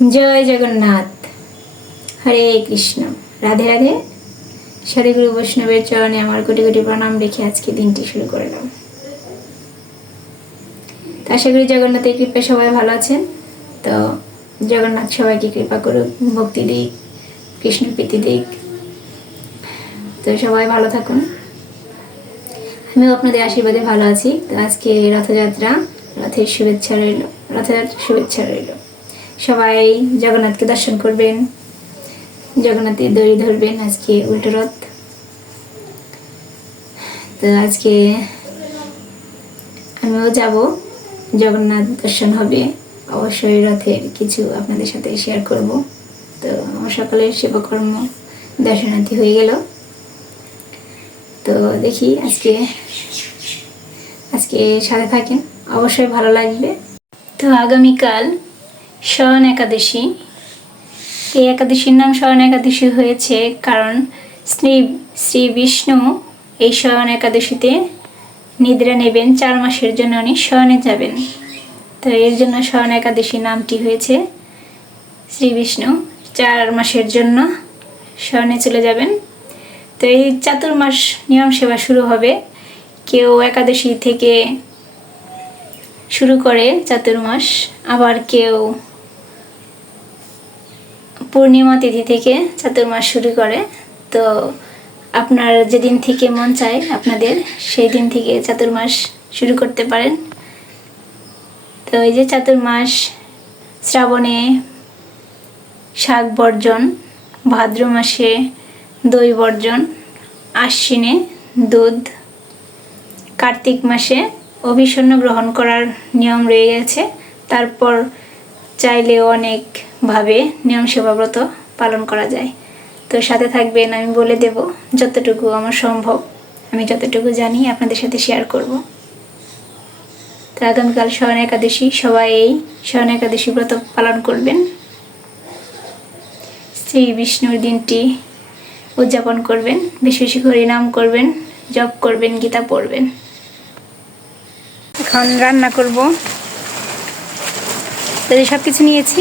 জয় জগন্নাথ। হরে কৃষ্ণ। রাধে রাধে। সারিগুরু বৈষ্ণবের চরণে আমার কোটি কোটি প্রণাম রেখে আজকে দিনটি শুরু করলাম। তো আশা করি জগন্নাথের কৃপায় সবাই ভালো আছেন। তো জগন্নাথ সবাইকে কৃপা করুক, ভক্তি দিক, কৃষ্ণ প্রীতি দিক। তো সবাই ভালো থাকুন, আমিও আপনাদের আশীর্বাদে ভালো আছি। তো আজকে রথযাত্রা, রথের শুভেচ্ছা রইল, রথযাত্রার শুভেচ্ছা রইল। সবাই জগন্নাথকে দর্শন করবেন, জগন্নাথের দড়ি ধরবেন। আজকে উল্টো রথ। তো আজকে আমিও যাব, জগন্নাথ দর্শন হবে। অবশ্যই রথের কিছু আপনাদের সাথে শেয়ার করব। তো আমার সকালের সেবাকর্ম দর্শনার্থী হয়ে গেল। তো দেখি আজকে সাথে থাকেন, অবশ্যই ভালো লাগবে। তো আগামীকাল শয়ন একাদশী। এই একাদশীর নাম শয়ন একাদশী হয়েছে কারণ শ্রী বিষ্ণু এই শয়ন একাদশীতে নিদ্রা নেবেন। 4 মাসের জন্য উনি শয়নে যাবেন। তো এর জন্য শয়ন একাদশী নামটি হয়েছে। শ্রী বিষ্ণু 4 মাসের জন্য শয়নে চলে যাবেন। তো এই চাতুর্মাস নিয়ম সেবা শুরু হবে। কেউ একাদশী থেকে শুরু করে চাতুর্মাস, আবার কেউ পূর্ণিমা তিথি থেকে চাতুর্মাস শুরু করে। তো আপনার যেদিন থেকে মন চায় আপনাদের, সেই দিন থেকে চাতুর্মাস শুরু করতে পারেন। তো এই যে চাতুর্মাস, শ্রাবণে শাক বর্জন, ভাদ্র মাসে দই বর্জন, আশ্বিনে দুধ, কার্তিক মাসে অভিষণ্ণ গ্রহণ করার নিয়ম রয়ে গেছে। তারপর চাইলেও অনেকভাবে নিয়ম সেবাব্রত পালন করা যায়। তো সাথে থাকবেন, আমি বলে দেব যতটুকু আমার সম্ভব, আমি যতটুকু জানি আপনাদের সাথে শেয়ার করব। তো আগামীকাল শয়ন একাদশী, সবাই এই শয়ন একাদশী ব্রত পালন করবেন। শ্রী বিষ্ণুর দিনটি উদযাপন করবেন, বেশি বেশি করে নাম করবেন, জপ করবেন, গীতা পড়বেন। এখন রান্না করব। তো সব কিছু নিয়েছি।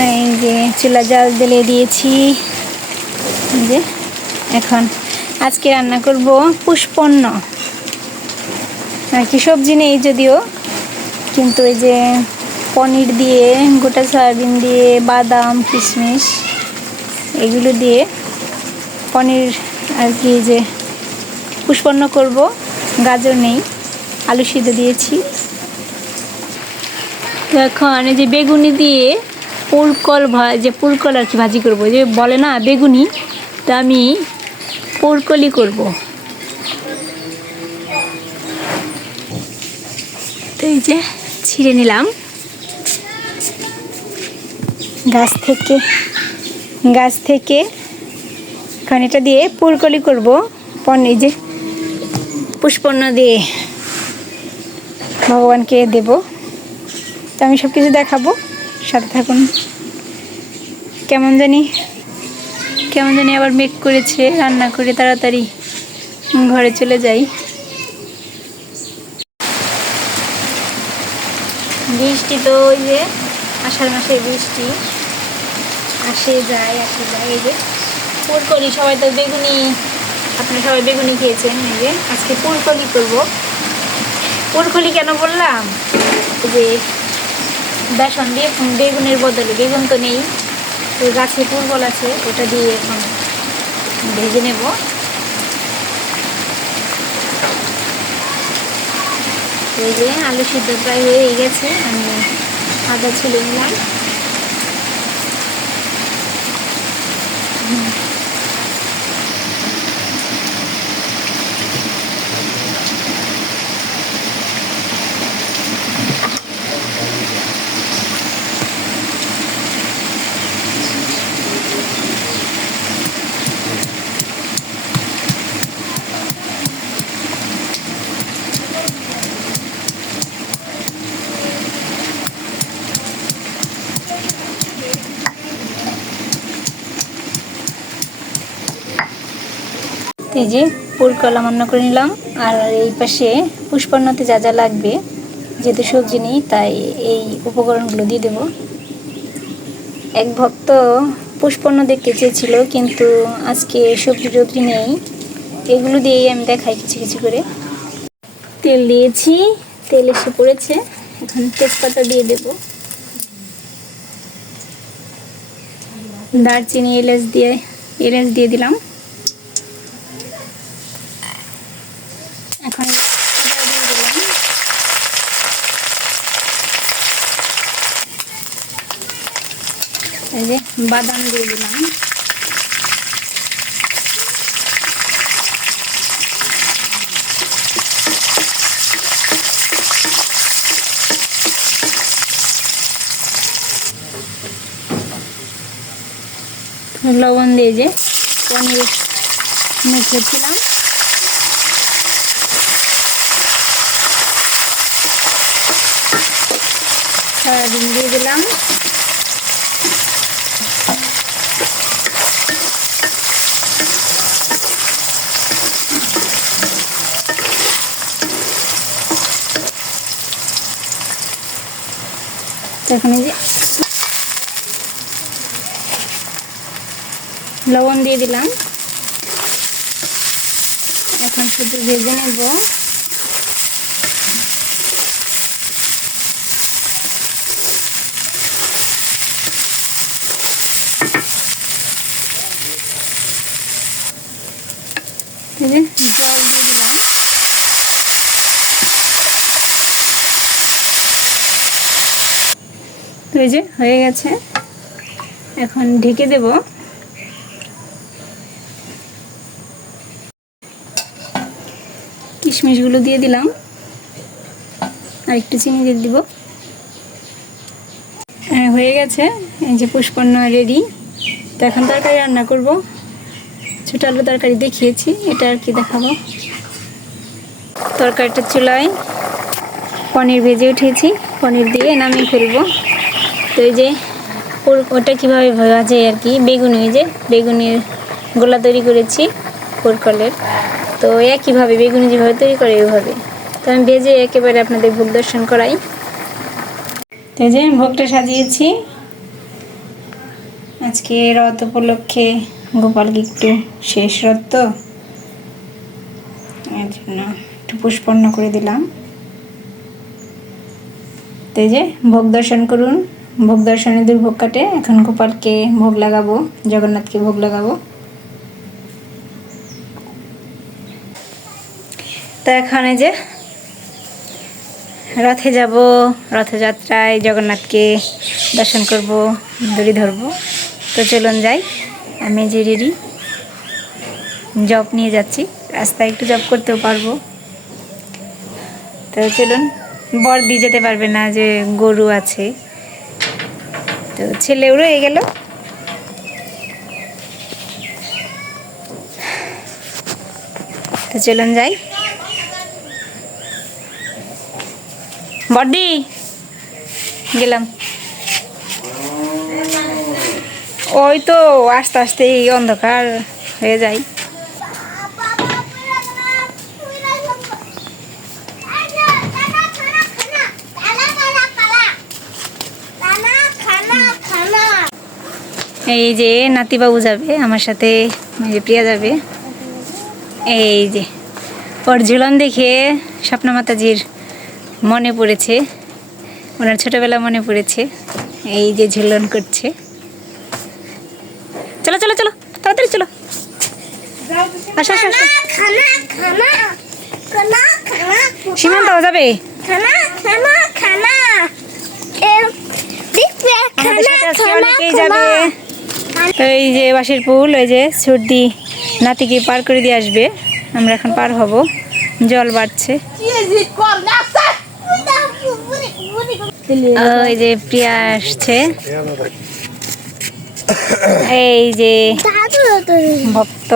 এই যে চুলা জাল জ্বেলে দিয়েছি। যে এখন আজকে রান্না করব পুষ্পন্ন আর কি। সবজি নেই যদিও, কিন্তু এই যে পনির দিয়ে, গোটা সয়াবিন দিয়ে, বাদাম কিশমিশ এগুলো দিয়ে পনির আর কি যে পুষ্পন্ন করব। গাজর নেই, আলু সিদ্ধ দিয়েছি। তো এখন এই যে বেগুনি দিয়ে পুরকল আর কি ভাজি করবো, যে বলে না বেগুনি, তো আমি পুরকলি করব। তো এই যে ছিঁড়ে নিলাম গাছ থেকে। এখন এটা দিয়ে পুরকলি করব, পনির যে পুষ্পন্ন দিয়ে ভগবানকে দেব। তো আমি সব কিছু দেখাবো, সাথে থাকুন। কেমন জানি আবার মেঘ করেছে, রান্না করে তাড়াতাড়ি ঘরে চলে যাই। বৃষ্টি তো ওই যে আষাঢ় মাসে বৃষ্টি আসে যায়। এই যে পুরকলি, সবাই তো বেগুনি, আপনারা সবাই বেগুনি খেয়েছেন। এই যে আজকে পুরকলি করব। পুরকলি কেন বললাম, যে বেসন দিয়ে বেগুনের বদলে, বেগুন তো নেই, তো গাছে পুরকল আছে, ওটা দিয়ে এখন ভেজে নেব। এই যে আলু সিদ্ধ প্রায় হয়ে গেছে, আমি আদা ছুলে নিলাম। এই যে পুরকল রান্না করে নিলাম। আর এই পাশে পুষ্পান্নতে যা যা লাগবে, যেহেতু সবজি নেই তাই এই উপকরণগুলো দিয়ে দেবো। এক ভক্ত পুষ্পন্ন দেখতে চেয়েছিল, কিন্তু আজকে সবজি টবজি নেই, এগুলো দিয়েই আমি দেখাই কিছু কিছু করে। তেল দিয়েছি, তেল এসে পড়েছে, এখন তেজপাতা দিয়ে দেব, দারচিনি এলাচ দিয়ে দিলাম। এখন আদা দিয়ে দিলাম, এই যে বাদাম দিয়ে দিলাম, লবণ দিয়ে যে পনির মেখেছিলাম সয়াবিন দিয়ে দিলাম, এখন এই যে লবণ দিয়ে দিলাম, এখন শুধু ভেজে নেব। জল দিয়ে দিলাম, তো এই যে হয়ে গেছে, এখন ঢেকে দেব। কিশমিশগুলো দিয়ে দিলাম, আর একটু চিনি দিয়ে দিব। হয়ে গেছে, এই যে পুষ্পন্ন রেডি। তো এখন তরকারি রান্না করব। ছোট আলু তরকারি দেখিয়েছি, এটা আর কি দেখাবো। তরকারিটা চুলায় পনির ভেজে উঠেছি, পনির দিয়ে নামিয়ে ফেলবো। তো এই যে ওটা কীভাবে ভাজে আর কি, বেগুনি, যে বেগুনের গোলা তৈরি করেছি পোরকলের। তো একইভাবে বেগুনি যেভাবে তৈরি করে ওইভাবে, তো আমি ভেজে একেবারে আপনাদের ভোগ দর্শন করাই। তো এই যে ভোগটা সাজিয়েছি, আজকে রথ উপলক্ষে গোপালকে একটু শেষ রথ, তো এর জন্য একটু পুষ্পন্ন করে দিলাম। তো এই যে ভোগ দর্শন করুন, ভোগ দর্শনে দুর্ভোগ কাটে। এখন গোপালকে ভোগ লাগাবো, জগন্নাথকে ভোগ লাগাবো। তো এখন এই যে রথে যাব, রথযাত্রায় জগন্নাথকে দর্শন করব, দড়ি ধরবো। তো চলুন যাই, আমি যে রেডি, জব নিয়ে যাচ্ছি, রাস্তায় একটু জব করতেও পারবো। তো চলুন, বর দিয়ে যেতে পারবে না, যে গরু আছে, তো ছেলেও রয়ে গেল। তো চলুন যাই, বর্দি গেলাম। ওই তো আস্তে আস্তে অন্ধকার হয়ে যায়। এই যে নাতিবাবু যাবে আমার সাথে, প্রিয়া যাবে। এই যে ওর ঝুলন দেখে স্বপ্না মাতাজির মনে পড়েছে, ওনার ছোটবেলা মনে পড়েছে। এই যে ঝুলন করছে, চলো চলো চলো তাড়াতাড়ি চলো, আসো আসো আসো। সীমান্তাও যাবে, অনেকেই যাবে। এই যে বাঁশের পুল, ওই যে সর্দি নাতিকে পার করে দিয়ে আসবে, আমরা এখন পার হব। জল বাড়ছে, ওই যে প্রিয়া আসছে, এই যে ভক্ত।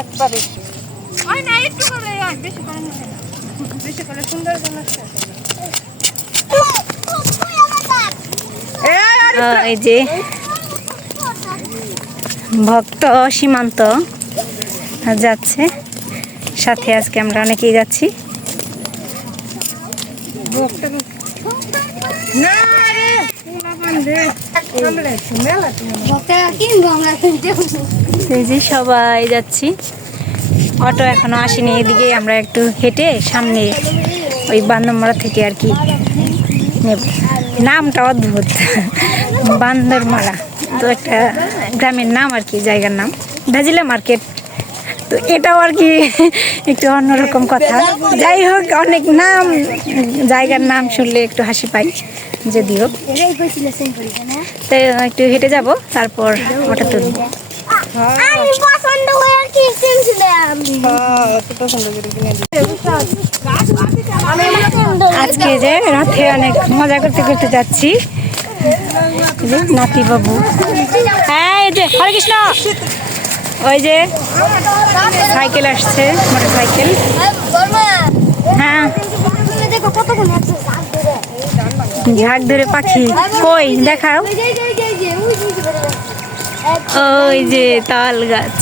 একবারে বেশি করে সুন্দর এই যে ভক্ত সীমান্ত যাচ্ছে, সাথে আজকে আমরা অনেকেই যাচ্ছি। এই যে সবাই যাচ্ছি, অটো এখনো আসেনি। এদিকে আমরা একটু হেঁটে সামনে ওই বান্দরমারা থেকে আর কি নেব। নামটা অদ্ভুত, বান্দরমারা তো একটা গ্রামের নাম আর কি, জায়গার নাম ভেজিলা মার্কেট। তো এটাও আর কি একটু অন্যরকম কথা। যাই হোক, অনেক নাম, জায়গার নাম শুনলে একটু হাসি পাই যদিও। তো একটু হেঁটে যাব, তারপর ওটা তুলব। আজকে যে রাতে অনেক মজা করতে করতে যাচ্ছি। নাতি বাবু, হ্যাঁ এই যে হরে কৃষ্ণ, ওই যে সাইকেল আসছে, মোটর সাইকেল। হ্যাঁ, ঝাঁক ধরে পাখি কই দেখাও। ওই যে তাল গাছ।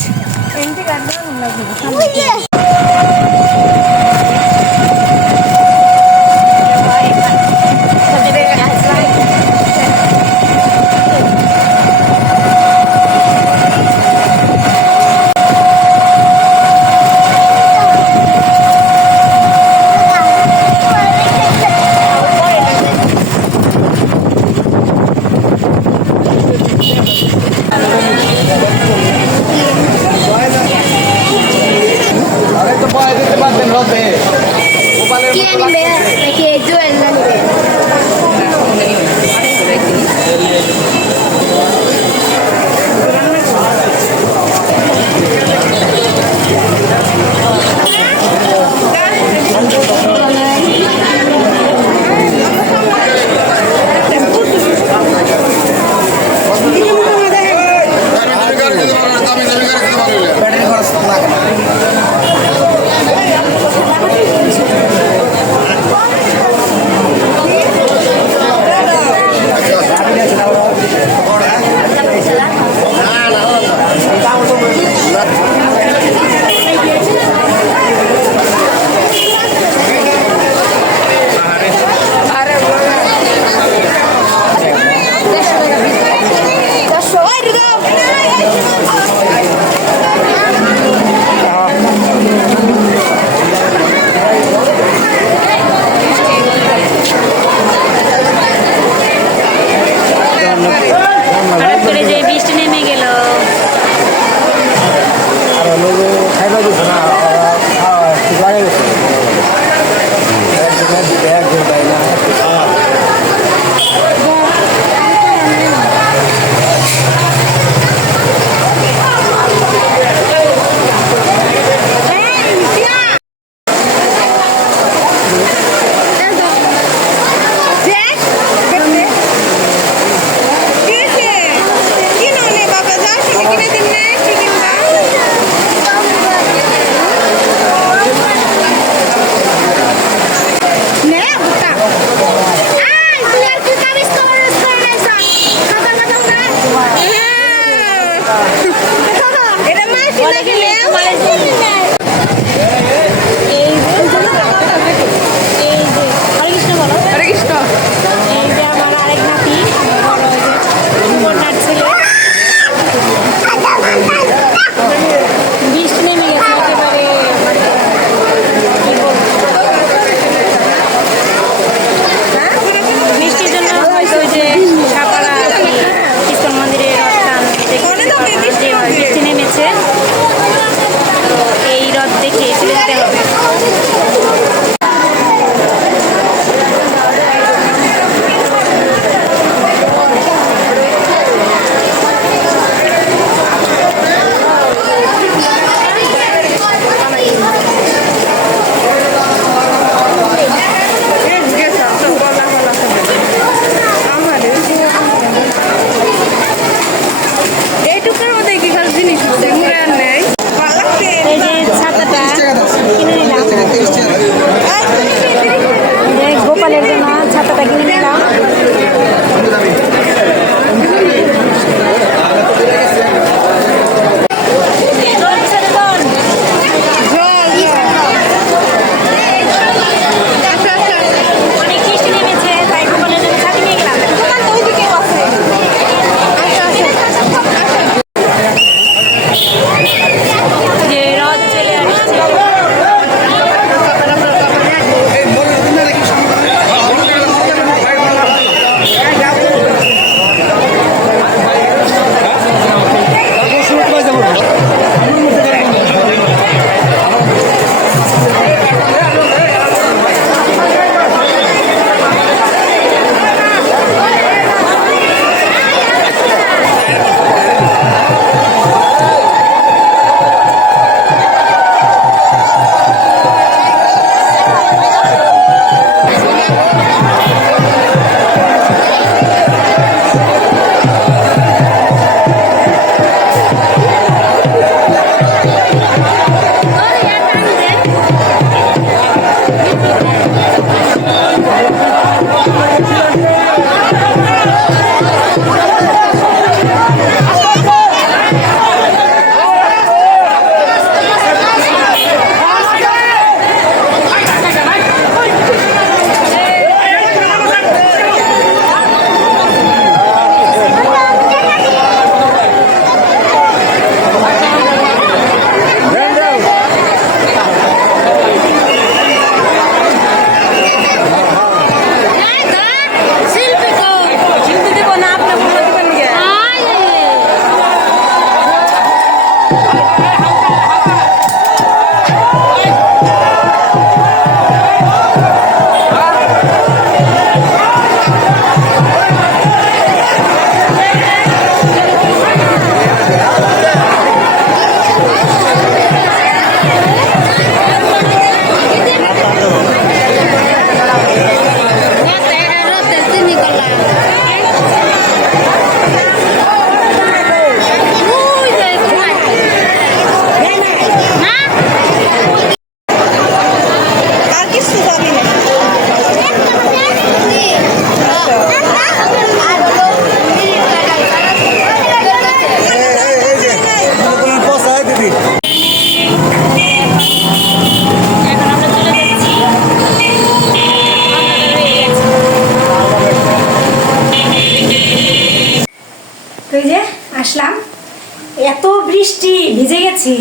গেছি।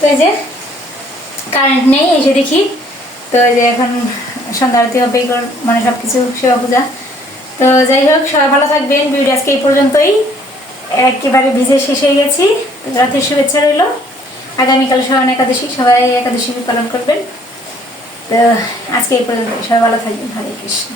তো এই যে কারেন্ট নেই, এসে দেখি তো এই যে এখন সন্ধ্যা আরতি হবে, মানে সব কিছু সেবা পূজা। তো যাই হোক, সবাই ভালো থাকবেন। ভিডিও আজকে এই পর্যন্তই, একেবারে ভিজে শেষ হয়ে গেছি। রাতের শুভেচ্ছা রইল। আগামীকাল সবাই একাদশী, সবাই একাদশী পালন করবেন। তো আজকে এই পর্যন্ত, সবাই ভালো থাকবেন। হরে কৃষ্ণ।